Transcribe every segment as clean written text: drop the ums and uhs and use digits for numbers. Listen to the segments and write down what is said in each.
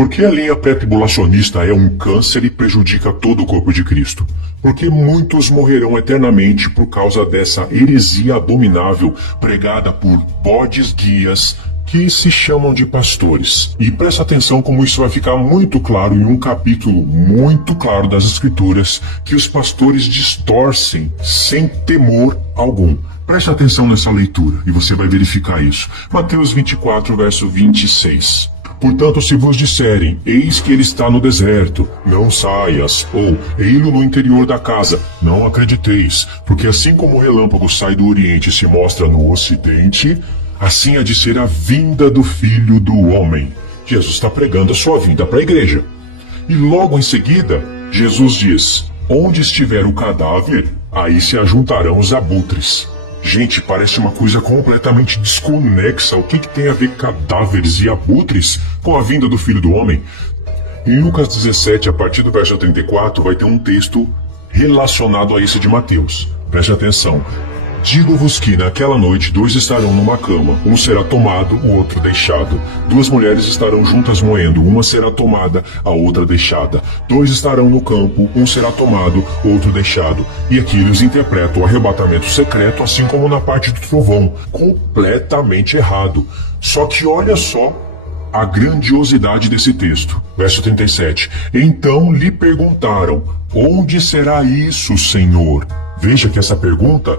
Por que a linha pré-tribulacionista é um câncer e prejudica todo o corpo de Cristo? Porque muitos morrerão eternamente por causa dessa heresia abominável pregada por bodes guias que se chamam de pastores. E presta atenção como isso vai ficar muito claro em um capítulo muito claro das Escrituras que os pastores distorcem sem temor algum. Preste atenção nessa leitura e você vai verificar isso. Mateus 24, verso 26. Portanto, se vos disserem, eis que ele está no deserto, não saias, ou ei-lo no interior da casa, não acrediteis, porque assim como o relâmpago sai do oriente e se mostra no ocidente, assim há de ser a vinda do Filho do Homem. Jesus está pregando a sua vinda para a igreja. E logo em seguida, Jesus diz, onde estiver o cadáver, aí se ajuntarão os abutres. Gente, parece uma coisa completamente desconexa. O que tem a ver cadáveres e abutres com a vinda do Filho do Homem? Em Lucas 17, a partir do verso 34, vai ter um texto relacionado a esse de Mateus. Preste atenção. Digo-vos que naquela noite 2 estarão numa cama, um será tomado, o outro deixado. 2 mulheres estarão juntas moendo, uma será tomada, a outra deixada. 2 estarão no campo, um será tomado, outro deixado. E aqui eles interpretam o arrebatamento secreto, assim como na parte do trovão, completamente errado. Só que olha só a grandiosidade desse texto. Verso 37. Então lhe perguntaram, onde será isso, Senhor? Veja que essa pergunta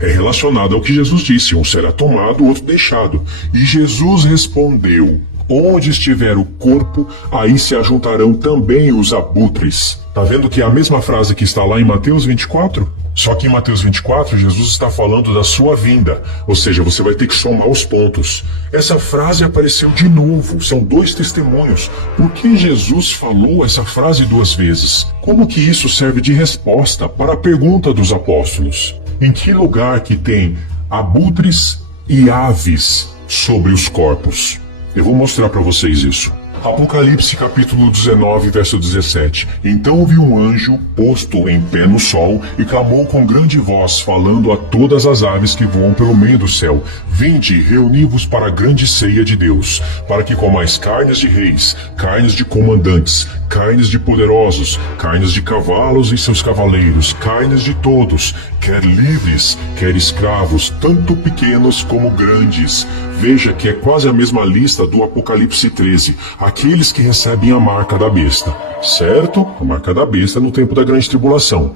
é relacionado ao que Jesus disse, um será tomado, o outro deixado. E Jesus respondeu, onde estiver o corpo, aí se ajuntarão também os abutres. Tá vendo que é a mesma frase que está lá em Mateus 24? Só que em Mateus 24, Jesus está falando da sua vinda, ou seja, você vai ter que somar os pontos. Essa frase apareceu de novo, são 2 testemunhos. Por que Jesus falou essa frase 2 vezes? Como que isso serve de resposta para a pergunta dos apóstolos? Em que lugar que tem abutres e aves sobre os corpos? Eu vou mostrar para vocês isso. Apocalipse capítulo 19, verso 17. Então vi um anjo posto em pé no sol e clamou com grande voz, falando a todas as aves que voam pelo meio do céu. Vinde, reuni-vos para a grande ceia de Deus, para que comais carnes de reis, carnes de comandantes, carnes de poderosos, carnes de cavalos e seus cavaleiros, carnes de todos, quer livres, quer escravos, tanto pequenos como grandes. Veja que é quase a mesma lista do Apocalipse 13, aqueles que recebem a marca da besta, certo? A marca da besta no tempo da grande tribulação.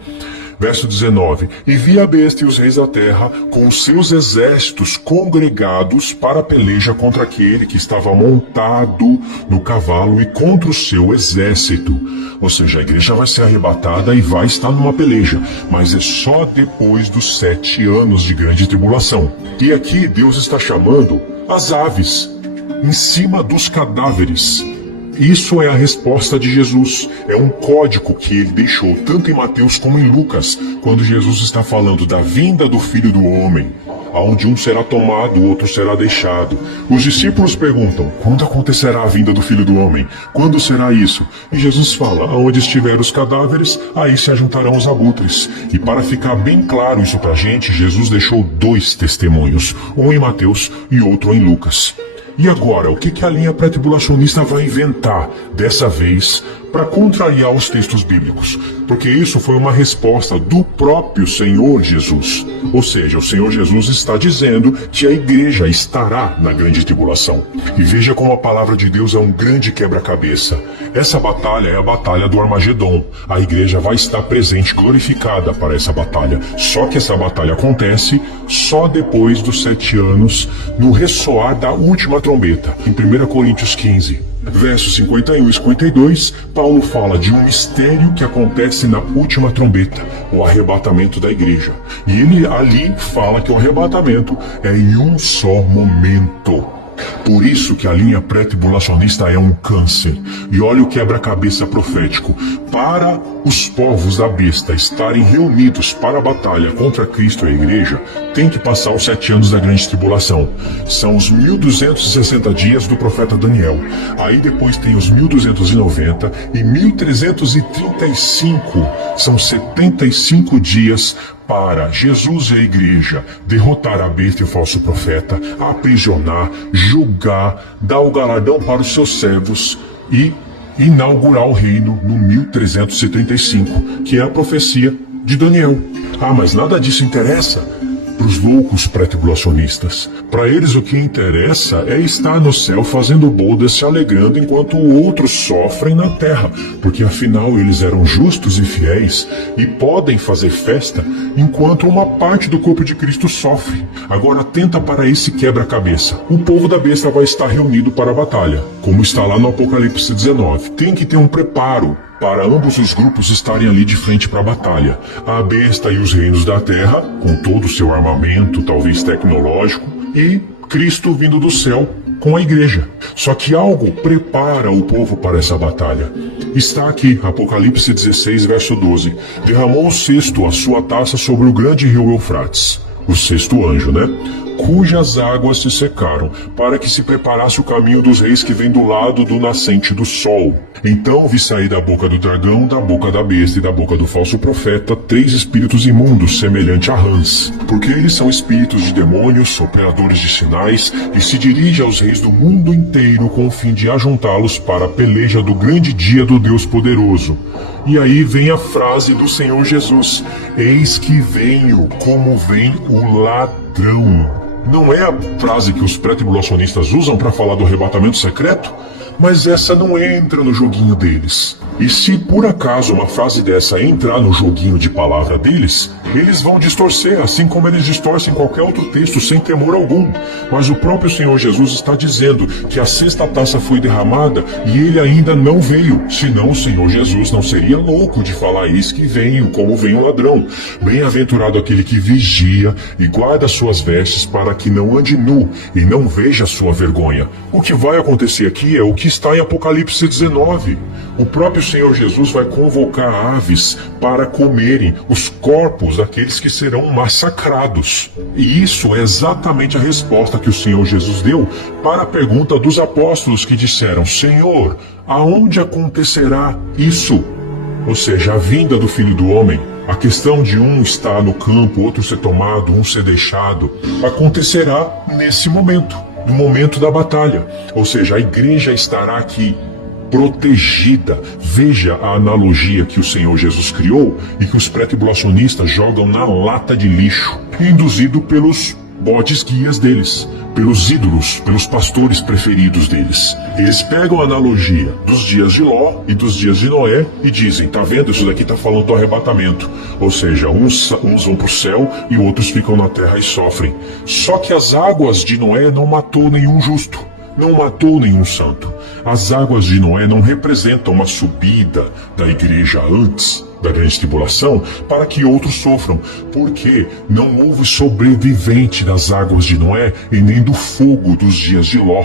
Verso 19. E vi a besta e os reis da terra com os seus exércitos congregados para a peleja contra aquele que estava montado no cavalo e contra o seu exército. Ou seja, a igreja vai ser arrebatada e vai estar numa peleja, mas é só depois dos 7 anos de grande tribulação. E aqui Deus está chamando as aves em cima dos cadáveres. Isso é a resposta de Jesus. É um código que ele deixou tanto em Mateus como em Lucas, quando Jesus está falando da vinda do Filho do Homem, onde um será tomado, o outro será deixado. Os discípulos perguntam, quando acontecerá a vinda do Filho do Homem? Quando será isso? E Jesus fala, onde estiver os cadáveres, aí se ajuntarão os abutres. E para ficar bem claro isso pra gente, Jesus deixou 2 testemunhos, um em Mateus e outro em Lucas. E agora, o que a linha pré-tribulacionista vai inventar, dessa vez, para contrariar os textos bíblicos? Porque isso foi uma resposta do próprio Senhor Jesus. Ou seja, o Senhor Jesus está dizendo que a igreja estará na grande tribulação. E veja como a palavra de Deus é um grande quebra-cabeça. Essa batalha é a batalha do Armagedon. A igreja vai estar presente, glorificada para essa batalha. Só que essa batalha acontece só depois dos 7 anos, no ressoar da última trombeta. Em 1 Coríntios 15, versos 51 e 52, Paulo fala de um mistério que acontece na última trombeta, o arrebatamento da igreja. E ele ali fala que o arrebatamento é em um só momento. Por isso que a linha pré-tribulacionista é um câncer. E olha o quebra-cabeça profético. Para os povos da besta estarem reunidos para a batalha contra Cristo e a igreja, tem que passar os 7 anos da grande tribulação. São os 1260 dias do profeta Daniel. Aí depois tem os 1290 e 1335. São 75 dias para Jesus e a igreja derrotar a besta e o falso profeta, aprisionar, julgar, dar o galardão para os seus servos e inaugurar o reino no 1335, que é a profecia de Daniel. Ah, mas nada disso interessa para os loucos pré-tribulacionistas. Para eles o que interessa é estar no céu fazendo bodas, se alegrando enquanto outros sofrem na terra, porque afinal eles eram justos e fiéis e podem fazer festa enquanto uma parte do corpo de Cristo sofre. Agora atenta para esse quebra-cabeça. O povo da besta vai estar reunido para a batalha, como está lá no Apocalipse 19. Tem que ter um preparo para ambos os grupos estarem ali de frente para a batalha. A besta e os reinos da terra, com todo o seu armamento, talvez tecnológico, e Cristo vindo do céu com a igreja. Só que algo prepara o povo para essa batalha. Está aqui, Apocalipse 16, verso 12. Derramou o sexto a sua taça sobre o grande rio Eufrates. O sexto anjo, né? Cujas águas se secaram, para que se preparasse o caminho dos reis que vem do lado do nascente do sol. Então vi sair da boca do dragão, da boca da besta e da boca do falso profeta 3 espíritos imundos, semelhante a rãs, porque eles são espíritos de demônios, operadores de sinais, e se dirigem aos reis do mundo inteiro com o fim de ajuntá-los para a peleja do grande dia do Deus poderoso. E aí vem a frase do Senhor Jesus: eis que venho como vem o ladrão. Não é a frase que os pré-tribulacionistas usam para falar do arrebatamento secreto? Mas essa não entra no joguinho deles. E se por acaso uma frase dessa entrar no joguinho de palavra deles, eles vão distorcer, assim como eles distorcem qualquer outro texto sem temor algum. Mas o próprio Senhor Jesus está dizendo que a sexta taça foi derramada e ele ainda não veio. Senão o Senhor Jesus não seria louco de falar isso, que venho como vem o ladrão. Bem-aventurado aquele que vigia e guarda suas vestes para que não ande nu e não veja sua vergonha. O que vai acontecer aqui é o que está em Apocalipse 19. O próprio Senhor Jesus vai convocar aves para comerem os corpos daqueles que serão massacrados. E isso é exatamente a resposta que o Senhor Jesus deu para a pergunta dos apóstolos que disseram: Senhor, aonde acontecerá isso? Ou seja, a vinda do Filho do Homem. A questão de um estar no campo, outro ser tomado, um ser deixado, acontecerá nesse momento, no momento da batalha. Ou seja, a igreja estará aqui protegida. Veja a analogia que o Senhor Jesus criou e que os pré-tribulacionistas jogam na lata de lixo, induzido pelos bodes guias deles, pelos ídolos, pelos pastores preferidos deles. Eles pegam a analogia dos dias de Ló e dos dias de Noé e dizem: tá vendo, isso daqui tá falando do arrebatamento. Ou seja, uns vão pro céu e outros ficam na terra e sofrem. Só que as águas de Noé não matou nenhum justo, não matou nenhum santo. As águas de Noé não representam uma subida da igreja antes da grande tribulação para que outros sofram, porque não houve sobrevivente das águas de Noé e nem do fogo dos dias de Ló.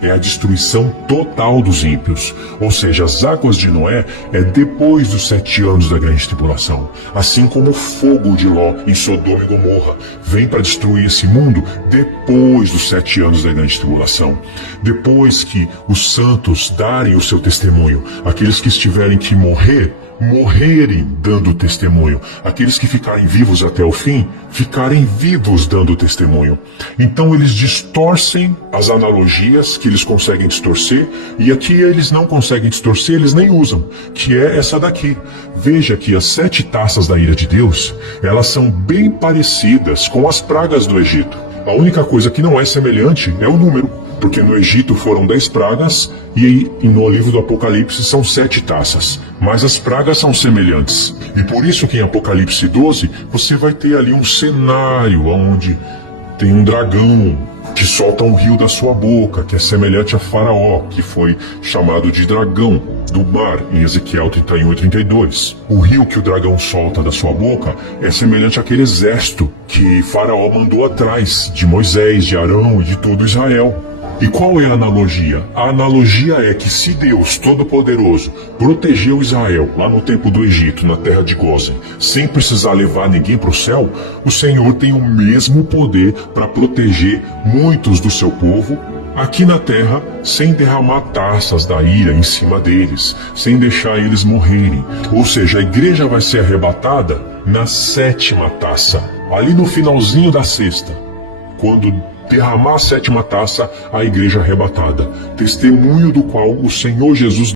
É a destruição total dos ímpios. Ou seja, as águas de Noé é depois dos 7 anos da grande tribulação. Assim como o fogo de Ló em Sodoma e Gomorra vem para destruir esse mundo depois dos 7 anos da grande tribulação. Depois que os santos darem o seu testemunho, aqueles que estiverem que morrerem dando testemunho, aqueles que ficarem vivos até o fim, ficarem vivos dando testemunho. Então eles distorcem as analogias que eles conseguem distorcer, e aqui eles não conseguem distorcer, eles nem usam, que é essa daqui. Veja que as 7 taças da ira de Deus, elas são bem parecidas com as pragas do Egito. A única coisa que não é semelhante é o número, porque no Egito foram 10 pragas e no livro do Apocalipse são 7 taças. Mas as pragas são semelhantes. E por isso que em Apocalipse 12 você vai ter ali um cenário onde tem um dragão que solta um rio da sua boca, que é semelhante a Faraó, que foi chamado de dragão do mar em Ezequiel 31 e 32. O rio que o dragão solta da sua boca é semelhante àquele exército que Faraó mandou atrás de Moisés, de Arão e de todo Israel. E qual é a analogia? A analogia é que se Deus Todo-Poderoso protegeu Israel lá no tempo do Egito, na terra de Gósen, sem precisar levar ninguém para o céu, o Senhor tem o mesmo poder para proteger muitos do seu povo aqui na terra, sem derramar taças da ira em cima deles, sem deixar eles morrerem. Ou seja, a igreja vai ser arrebatada na 7ª taça, ali no finalzinho da 6ª, quando derramar a sétima taça, a igreja arrebatada, testemunho do qual o Senhor Jesus